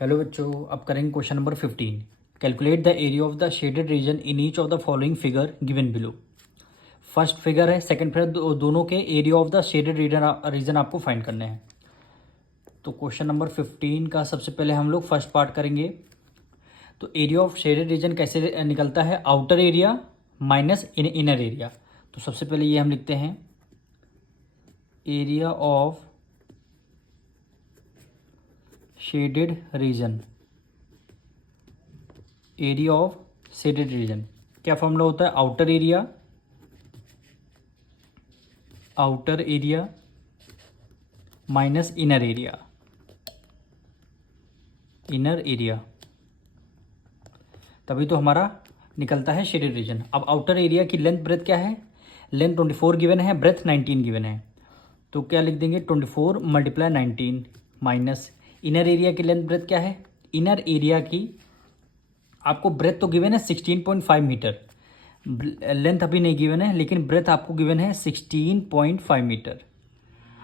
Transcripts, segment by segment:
Hello बच्चों, अब करेंगे question number 15। Calculate the area of the shaded region in each of the following figure given below. First figure है, second figure, दोनों के area of the shaded region आपको find करने हैं। तो क्वेश्चन नंबर 15 का सबसे पहले हम लोग फर्स्ट पार्ट करेंगे। तो एरिया ऑफ शेडेड रीजन कैसे निकलता है? Outer area minus inner area. तो सबसे पहले ये हम लिखते हैं, area of shaded region, area of shaded region क्या फॉर्मूला होता है? Outer area minus inner area, तभी तो हमारा निकलता है शेडेड रीजन। अब आउटर एरिया की लेंथ ब्रेथ क्या है? लेंथ 24 गिवन है, ब्रेथ 19 गिवन है। तो क्या लिख देंगे? 24 × 19 माइनस इनर एरिया की लेंथ ब्रेथ क्या है? इनर एरिया की आपको ब्रेथ तो गिवन है 16.5 मीटर, लेंथ अभी नहीं गिवन है, लेकिन ब्रेथ आपको गिवन है 16.5 मीटर।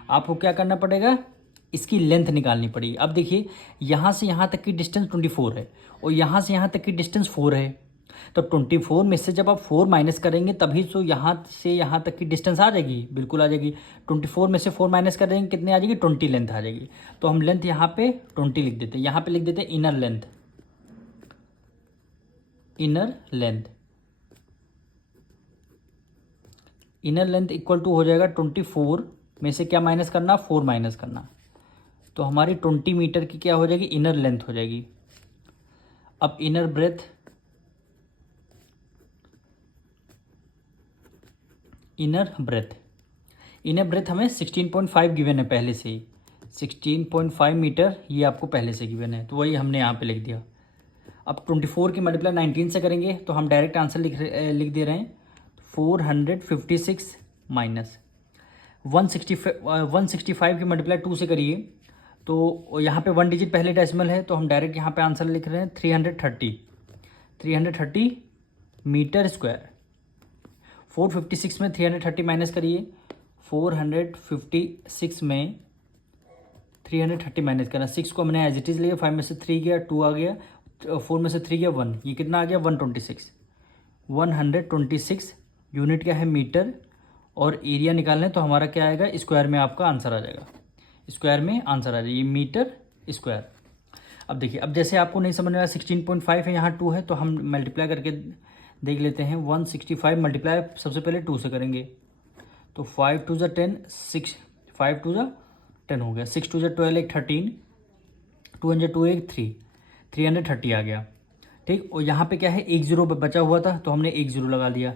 आपको क्या करना पड़ेगा? इसकी लेंथ निकालनी पड़ेगी। अब देखिए, यहाँ से यहाँ तक की डिस्टेंस 24 है और यहाँ से यहाँ तक की डिस्टेंस 4 है। तो 24 में से जब आप 4 माइनस करेंगे तभी तो यहाँ से यहाँ तक की डिस्टेंस आ जाएगी, बिल्कुल आ जाएगी। 24 में से 4 माइनस करेंगे कितने आ जाएगी? 20 लेंथ आ जाएगी। तो हम लेंथ यहाँ पे 20 लिख देते हैं, यहाँ पे लिख देते हैं inner length. Inner length equal to हो जाएगा 24 में से क्या माइनस करना? 4 माइनस करना। तो हमारी 20 मीटर की क्या हो जाएगी? इनर लेंथ हो जाएगी। अब इनर ब्रेथ हमें 16.5 गिवन है पहले से ही, 16.5 मीटर ये आपको पहले से गिवन है, तो वही हमने यहाँ पे लिख दिया। अब 24 की मल्टीप्लाई 19 से करेंगे तो हम डायरेक्ट आंसर लिख दे रहे हैं 456 माइनस 165 की मल्टीप्लाई 2 से करिए तो यहाँ पे 1 डिजिट पहले डेसिमल है, तो हम डायरेक्ट यहाँ पे आंसर लिख रहे हैं 330 मीटर स्क्वायर। 456 में 330 माइनस करिए, 456 में 330 माइनस करना, 6 को हमने एज इट इज़ लिया, 5 में से 3 गया, 2 आ गया, 4 में से 3 गया 1, ये कितना आ गया? 126 यूनिट क्या है? मीटर। और एरिया निकालना है तो हमारा क्या आएगा? स्क्वायर में आपका आंसर आ जाएगा, स्क्वायर में आंसर आ जाएगा, ये मीटर स्क्वायर। अब देखिए, अब जैसे आपको नहीं समझ में आया 16.5 है, यहाँ 2 है, तो हम मल्टीप्लाई करके देख लेते हैं। 165 मल्टीप्लाई सबसे पहले 2 से करेंगे तो 5 2 ज़ा 10, 6 5 2 ज़ा 10 हो गया, 6 2 ज़ा 12, 1 13, 2 2 1 3, 330 आ गया। ठीक, और यहाँ पे क्या है? 1 0 बचा हुआ था तो हमने 1 0 लगा दिया,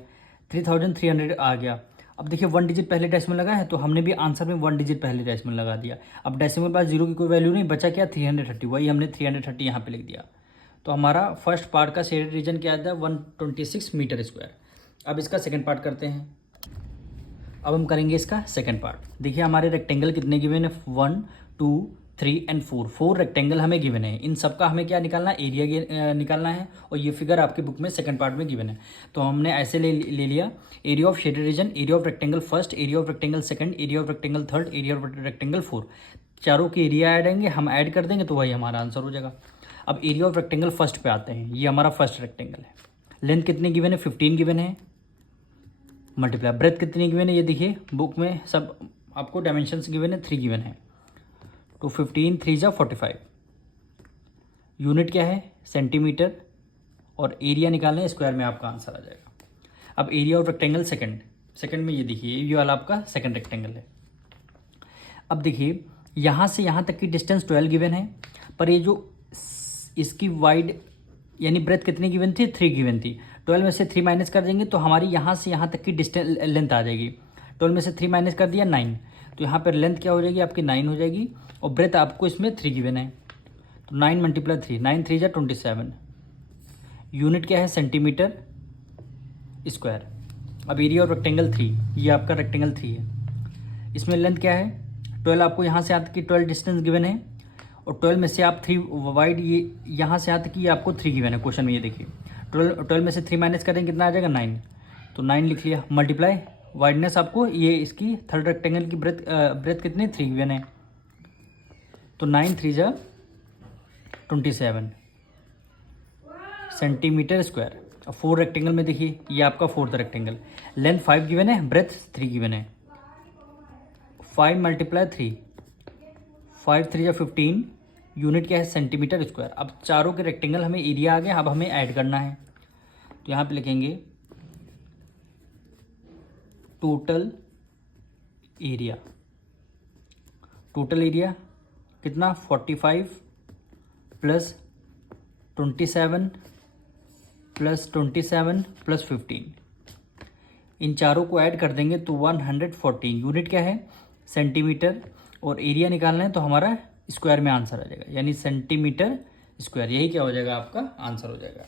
3300 आ गया। अब देखिए 1 डिजिट पहले डेसिमल लगा है तो हमने भी आंसर में 1 डिजिट पहले डेसिमल लगा दिया। अब डेसिमल पास 0 की कोई वैल्यू नहीं बचा, क्या? 330, वही हमने 330 यहाँ पे लिख दिया। तो हमारा फर्स्ट पार्ट का शेडेड रीजन क्या आता है? 126 मीटर स्क्वायर। अब इसका सेकंड पार्ट करते हैं। अब हम करेंगे इसका सेकंड पार्ट। देखिए हमारे रेक्टेंगल कितने गिवन है? 1 2 3 एंड 4 रेक्टेंगल हमें गिवन है। इन सब का हमें क्या निकालना है? एरिया निकालना है, और ये फिगर आपकी बुक में सेकंड पार्ट में गिवन है। तो हमने ऐसे ले लिया, area of shaded region, area of rectangle first, area of rectangle second, area of rectangle third, area of rectangle 4। चारों के एरिया ऐड आएंगे, हम ऐड कर देंगे तो वही हमारा आंसर हो जाएगा। अब एरिया ऑफ रेक्टेंगल फर्स्ट पे आते हैं, ये हमारा फर्स्ट रेक्टेंगल है। लेंथ कितनी गिवन है? 15 गिवन है, मल्टीप्लाई ब्रेथ कितनी गिवन है? ये देखिए बुक में सब आपको डायमेंशंस गिवन है, 3 गिवन है। तो 15 3 जा 45, यूनिट क्या है? सेंटीमीटर, और एरिया निकालना है, स्क्वायर में आपका आंसर आ जाएगा। अब एरिया ऑफ रेक्टेंगल सेकंड में ये देखिए, ये वाला आपका सेकंड रेक्टेंगल है। अब देखिए यहाँ से यहाँ तक की डिस्टेंस 12 गिवन है, पर ये जो इसकी वाइड यानी ब्रेथ कितनी गिवन थी? 3 गिवन थी। 12 में से 3 माइनस कर देंगे तो हमारी यहाँ से यहाँ तक की डिस्टेंस लेंथ आ जाएगी। 12 में से 3 माइनस कर दिया 9, तो यहाँ पर लेंथ क्या हो जाएगी? आपकी 9 हो जाएगी, और ब्रेथ आपको इसमें 3 गिवन है। तो 9 × 3, 9 3 जा 27, यूनिट क्या है? Centimetre square. अब एरिया ऑफ रेक्टेंगल 3, ये आपका रेक्टेंगल 3 है, इसमें लेंथ क्या है? 12 आपको यहाँ से यहाँ तक की 12 डिस्टेंस गिवन है, और 12 में से आप 3 वाइड, ये यहाँ से यहाँ तक की आपको 3 गिवन है क्वेश्चन में। ये देखिए 12 में से 3 माइनस करेंगे कितना आ जाएगा? 9, तो 9 लिख लिया, मल्टीप्लाई वाइडनेस आपको ये इसकी थर्ड रेक्टेंगल की ब्रेथ कितनी? 3 गिवन है, तो 9 3 जा 27 सेंटीमीटर स्क्वायर। अब 4 रेक्टेंगल में देखिए, ये आपका 4th रेक्टेंगल, लेंथ 5 गिवन है, ब्रेथ 3 गिवन है। 5 × 3, 5 3 15, यूनिट क्या है, सेंटीमीटर स्क्वायर। अब चारों के रेक्टेंगल हमें एरिया आ गया, अब हमें ऐड करना है, तो यहाँ पे लिखेंगे टोटल एरिया। टोटल एरिया कितना, 45 + 27 + 27 + 15, इन चारों को ऐड कर देंगे तो 114। यूनिट क्या है, सेंटीमीटर, और एरिया निकालना है तो हमारा स्क्वायर में आंसर आ जाएगा, यानी सेंटीमीटर स्क्वायर। यही क्या हो जाएगा, आपका आंसर हो जाएगा।